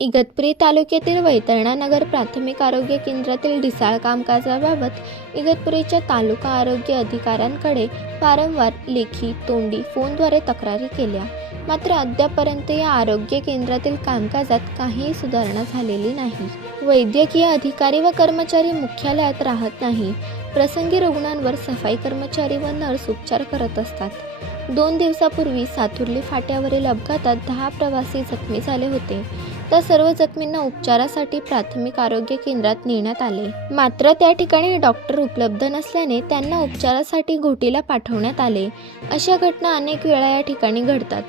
इगतपुरी तालुक्यातील वैतरणा नगर प्राथमिक आरोग्य केंद्रातील ढिसाळ कामकाजाबाबत इगतपुरीच्या तालुका आरोग्य अधिकाऱ्यांकडे वारंवार लेखी तोंडी फोनद्वारे तक्रारी केल्या. मात्र अद्यापर्यंत या आरोग्य केंद्रातील कामकाजात काहीही सुधारणा झालेली नाही. वैद्यकीय अधिकारी व कर्मचारी मुख्यालयात राहत नाही. प्रसंगी रुग्णांवर सफाई कर्मचारी व नर्स उपचार करत असतात. दोन दिवसापूर्वी साथुर्ली फाट्यावरील अपघातात दहा प्रवासी जखमी झाले होते. त्या सर्व जखमींना उपचारासाठी प्राथमिक आरोग्य केंद्रात नेण्यात आले. मात्र त्या ठिकाणी डॉक्टर उपलब्ध नसल्याने त्यांना उपचारासाठी घोटीला पाठवण्यात आले. अशा घटना अनेक वेळा या ठिकाणी घडतात.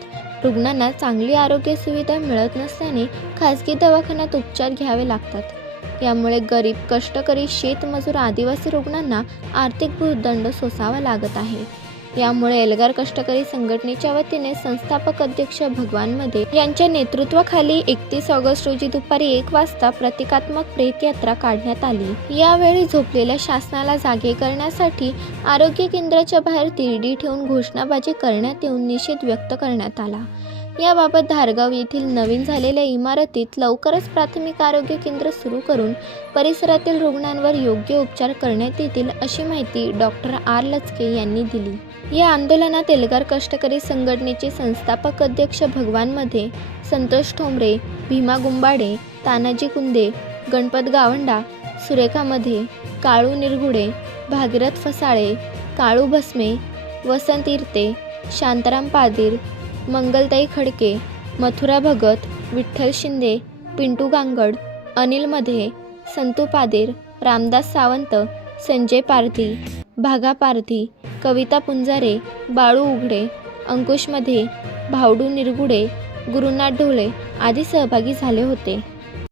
रुग्णांना चांगली आरोग्य सुविधा मिळत नसल्याने खासगी दवाखान्यात उपचार घ्यावे लागतात. यामुळे गरीब कष्टकरी शेतमजूर आदिवासी रुग्णांना आर्थिक भूदंड सोसावा लागत आहे. यामुळे एल्गार कष्टकरी संघटनेच्या वतीने संस्थापक अध्यक्ष भगवानमध्ये यांच्या नेतृत्वाखाली एकतीस ऑगस्ट रोजी दुपारी एक वाजता प्रतिकात्मक प्रेत यात्रा काढण्यात आली. यावेळी झोपलेल्या शासनाला जागे करण्यासाठी आरोग्य केंद्राच्या बाहेर तिरडी ठेवून घोषणाबाजी करण्यात येऊन निषेध व्यक्त करण्यात आला. याबाबत धारगाव येथील नवीन झालेल्या इमारतीत लवकरच प्राथमिक आरोग्य केंद्र सुरू करून परिसरातील रुग्णांवर योग्य उपचार करण्यात येतील अशी माहिती डॉक्टर आर लचके यांनी दिली. या आंदोलनात एल्गार कष्टकरी संघटनेचे संस्थापक अध्यक्ष भगवानमध्ये संतोष ठोंबरे भीमा गुंबाडे तानाजी कुंदे गणपत गावंडा सुरेखा मध्ये काळू निरगुडे भागीरथ फसाळे काळू भस्मे वसंत इरते शांताराम पादीर मंगलताई खडके मथुरा भगत विठ्ठल शिंदे पिंटू गांगड अनिलमध्ये संतू पादेर रामदास सावंत संजय पारधी भागा पारधी कविता पुंजारे बाळू उघडे अंकुशमध्ये भावडू निरगुडे गुरुनाथ ढोळे आदी सहभागी झाले होते.